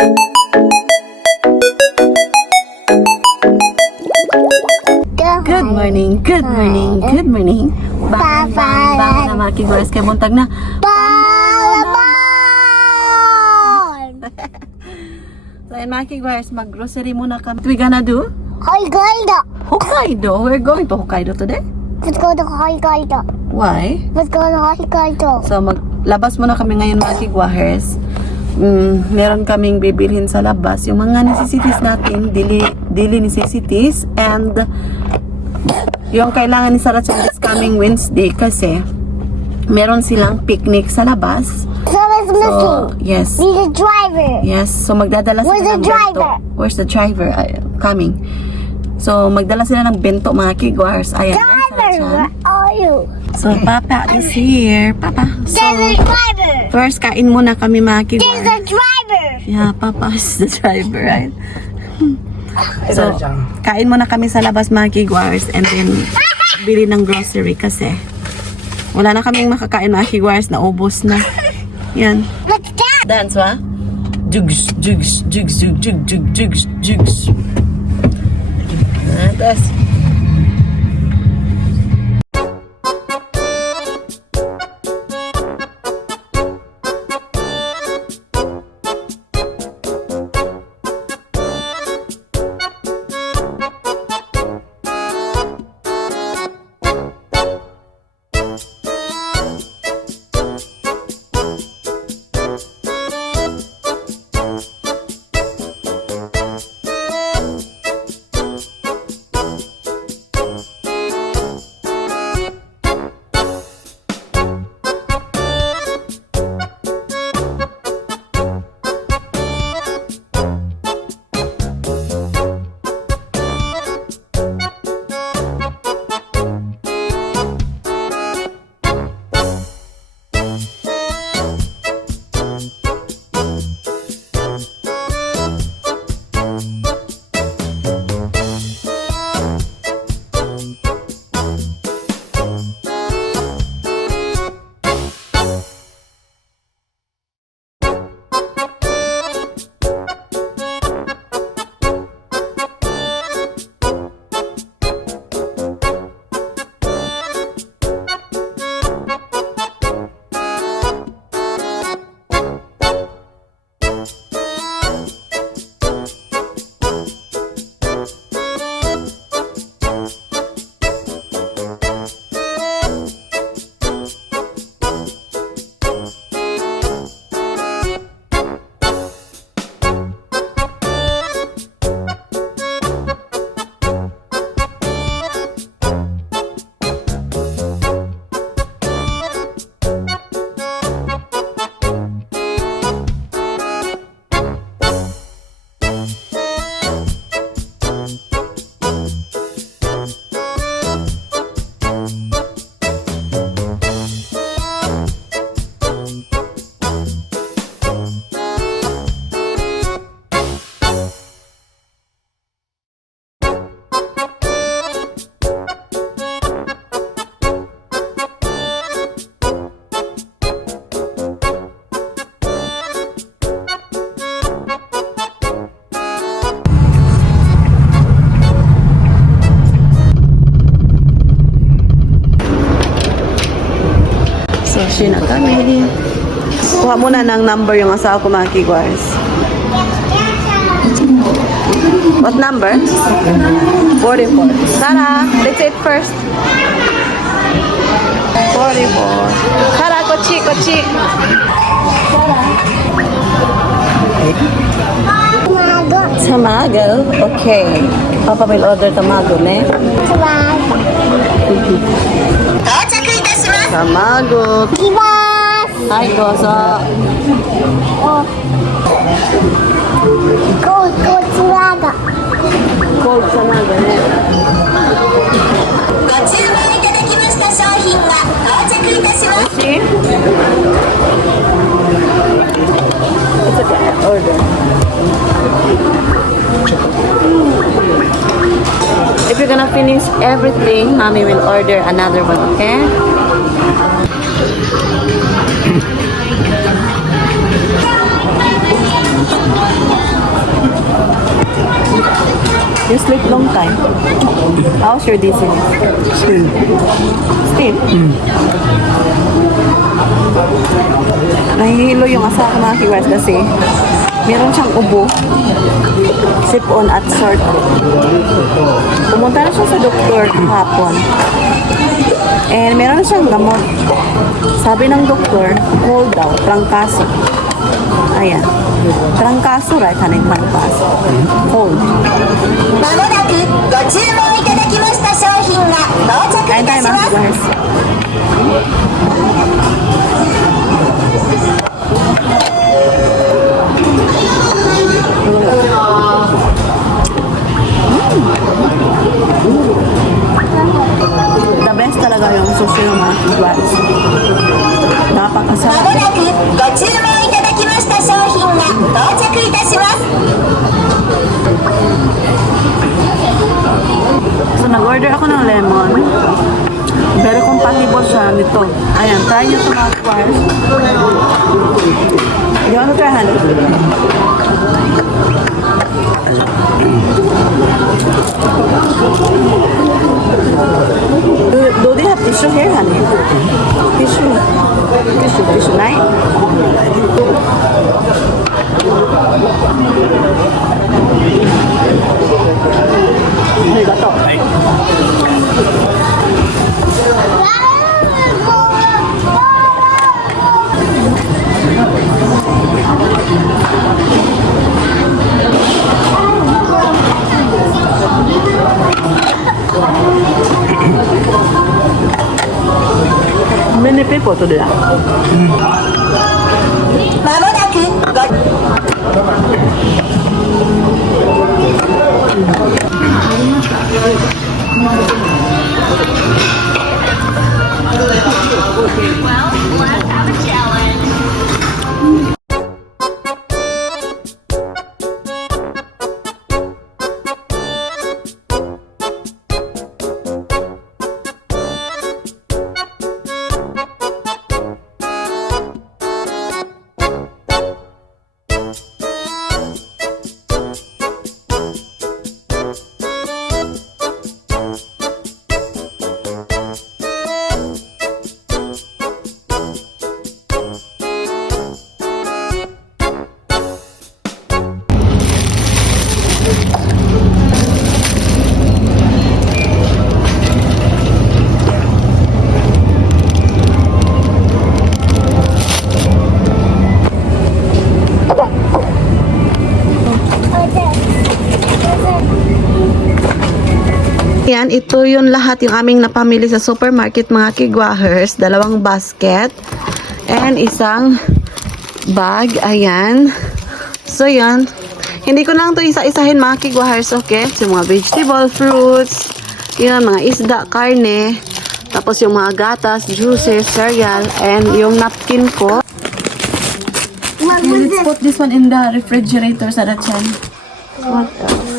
Good morning, good morning, good morning. Bang, bang, bang na mga kiguars kay buntag na. So yun mga kiguars, mag-grocery muna kami. What we gonna do? Hokkaido. We're going to Hokkaido today. Let's go to Hokkaido. Why? Let's go to Hokkaido. So maglabas muna kami ngayon mga kiguars. Meron kaming bibilhin sa labas. Yung mga necessities natin, daily necessities, and yung kailangan ni Sarah this coming Wednesday kasi meron silang picnic sa labas. Someone's missing. Yes. Need a driver. Yes. So magdadala Where's sila the ng driver? bento. Where's the driver? Coming. So magdala sila ng bento mga kiguars. Ayan. Driver, where are you? So Papa is here. Papa. So There's a driver. first kain muna kami mga There's kiguars. a driver. Yeah, Papa is the driver, right? So, kain muna kami sa labas mga kiguars and then bili ng grocery kasi wala na kaming makakain mga kiguars, naubos na. Yan. What's that? Dance, wa? Jugs, jugs, jugs, jugs, jugs, jugs, jugs, jugs. That's na kami. Kuha muna ng number yung asawa ko mga kiguars. What number? 44. Sarah, let's eat first. 44. Sarah, kochi, kochi. Tamago. Okay. Papa will order tamago, ne? Tamago. Hi, Goza. Cold Tamago. Cold tamago, ne? ご注文いただきました商品が到着いたします。 See? It's okay. Order. If you're gonna finish everything, Mommy will order another one, okay? You sleep long time. How's your dizziness? Still? Nahihilo yung asawa ko mga kiwas kasi meron siyang ubo, sip-on at sore throat. Pumunta na siya sa doktor kahapon. And meron siyang gamot. Sabi ng doktor, cold daw, trangkaso. Ayan. Trangkaso, right? Haning trangkaso. Cold. まもなくご注文いただきました商品が到着 Kain いた tayo しま mga す kiwas. The best talaga yung sushi ng mga kiwas. ま Napakasarap. もなくご注文いただきました商品が到着いたします So, nag-order ako ng lemon. Very compatible siya nito. Ayan, try nyo ito mga kiwas. You want to try, honey? Do they have tissue here, honey? Tissue. Right? Arigato. Many people today. まもなくご Yan, ito yun lahat yung aming napamili sa supermarket mga kigwahers. 2 basket and isang bag. Ayan. So yan. Hindi ko lang to isa-isahin mga kigwahers, okay? So mga vegetable, fruits, yun, mga isda, karne, tapos yung mga gatas, juices, cereal, and yung napkin ko. Let's put this one in the refrigerator sa Rachan. What else?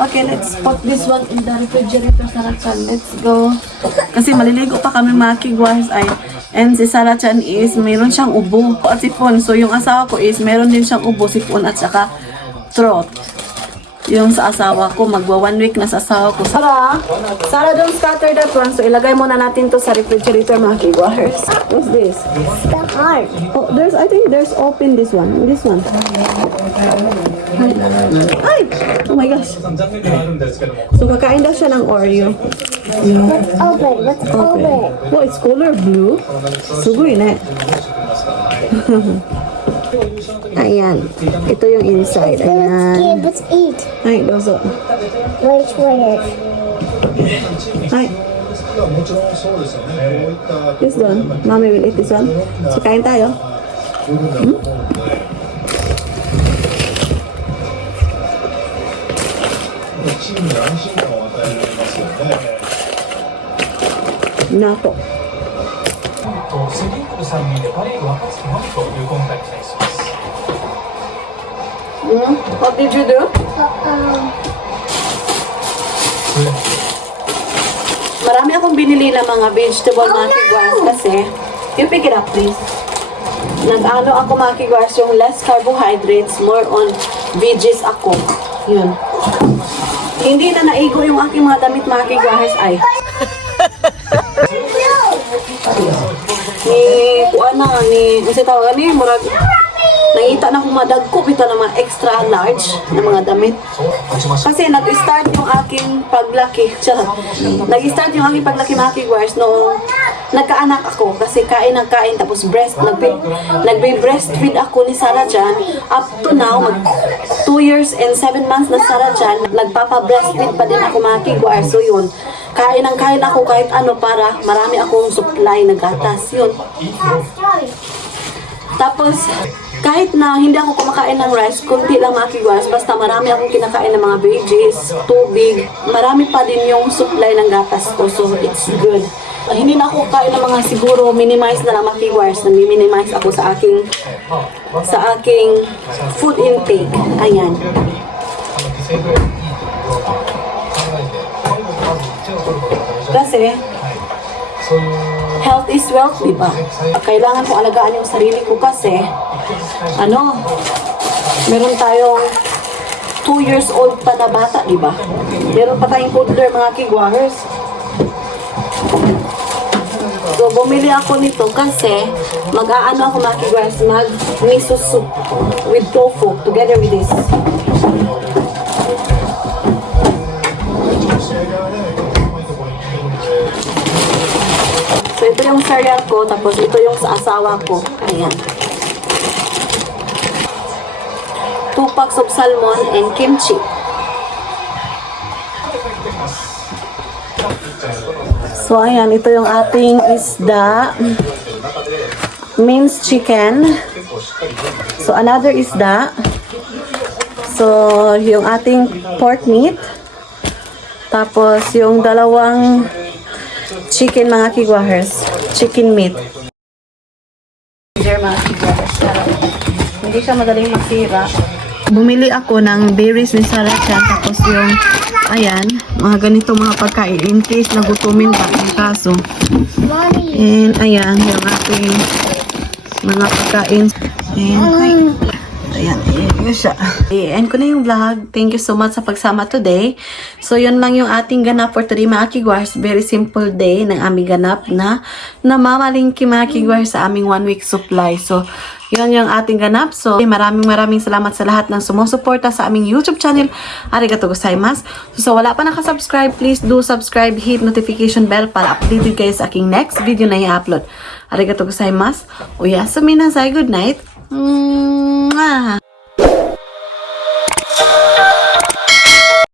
Okay, let's put this one in the refrigerator, Sarachan. Let's go. Kasi maliligo pa kami mga kigwahers ay. And si Sarachan is, mayroon siyang ubo at sipon. So yung asawa ko is, mayroon din siyang ubo, sipon at saka throat. Yung sa asawa ko, magwa 1 week na sa asawa ko. Sarah, don't scatter that one. So ilagay muna natin to sa refrigerator mga kigwahers. What's this? The heart. Oh, I think there's open this one. This one. Ay! Oh my gosh. So, kakain daw siya ng Oreo. Let's open. Oh, it's color blue. Sugoi ne. Ayan. Ito yung inside. Ayan. Let's eat. Ay, dozo. Which way? Ay. This one. Mommy will eat this one. So, kain tayo. Nako. セリングさんにパリ若槻真理という今回期待します。 What did you do? Marami akong binili na mga vegetable mga kigwas kasi, you pick it up please. nag-ano ako mga kigwars, yung less carbohydrates, more on veggies ako. Yun. Hindi na naigo yung aking mga damit mga kigwars ay. Kasi tawagan ni murag nangita na akong madagko ito na mga extra large na mga damit. Kasi nag-start yung aking paglaki. Nag-start yung aking paglaki mga kigwars noong nagkaanak ako kasi kain ng kain tapos nagbe-breastfeed ako ni Sarah Jan. Up to now, 2 years and 7 months na Sarah Jan, nagpapa-breastfeed pa din ako mga kigwars. So yun, kain ng kain ako kahit ano para marami akong supply na gatas. Yun. Tapos, kahit na hindi ako kumakain ng rice, kunti lang mga kigwars, basta marami akong kinakain ng mga veggies, tubig, marami pa din yung supply ng gatas ko, so it's good. Hindi na ako kain ng mga siguro minimize na lang mga kigwars, nami-minimize ako sa aking food intake. Ayan. Kasi, health is wealth, di ba? Kailangan kong alagaan yung sarili ko kasi, meron tayong 2 years old pa na bata, di ba? Meron pa tayong toddler, mga kigwahers. So, bumili ako nito kasi mag-aano ako mga kigwahers, mag-miso soup with tofu together with this. So, ito yung cereal ko, tapos ito yung sa asawa ko. Ayan. 2 packs of salmon and kimchi. So, ayan. Ito yung ating isda. Minced chicken. So, another isda. So, yung ating pork meat. Tapos, yung dalawang chicken mga kigwahers. Chicken meat. Mga kigwahers. Hindi siya madaling masira. Bumili ako ng berries ni Sarah Chan. Tapos yung, ayan, mga ganito mga pagkain. In case nagutumin ka ng kaso. And ayan, yung ating mga pagkain. And, ayan, yun siya. End ko na yung vlog. Thank you so much sa pagsama today. So, yun lang yung ating ganap for today, mga kigwars. Very simple day ng aming ganap na namamalingki, mga kigwars, sa aming 1 week supply. So, yun yung ating ganap. So, maraming salamat sa lahat ng sumusuporta sa aming YouTube channel. Arigatou gozaimasu. So, wala pa nakasubscribe, please do subscribe, hit notification bell para updated kayo sa aking next video na i-upload. Arigatou gozaimasu. Oyasumi nasai. Good night.